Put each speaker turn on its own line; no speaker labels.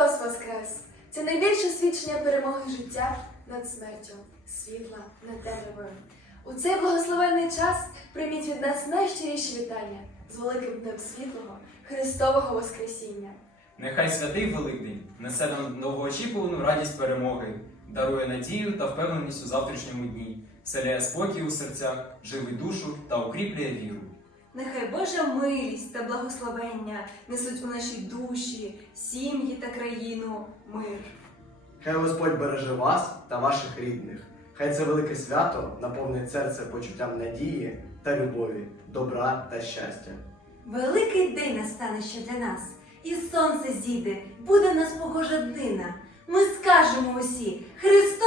Христос Воскрес! Це найбільше свідчення перемоги життя над смертю, світла над темрявою. У цей благословенний час прийміть від нас найщиріші вітання з великим днем світлого Христового Воскресіння.
Нехай святий Великдень несе нам довгоочікувану радість перемоги, дарує надію та впевненість у завтрашньому дні, вселяє спокій у серцях, живить душу та укріплює віру.
Нехай Божа милість та благословення несуть у наші душі, сім'ї та країну мир.
Хай Господь береже вас та ваших рідних. Хай це велике свято наповнить серце почуттям надії та любові, добра та щастя.
Великий день настане ще для нас, і сонце зійде, буде в нас погожа днина. Ми скажемо усі: Христос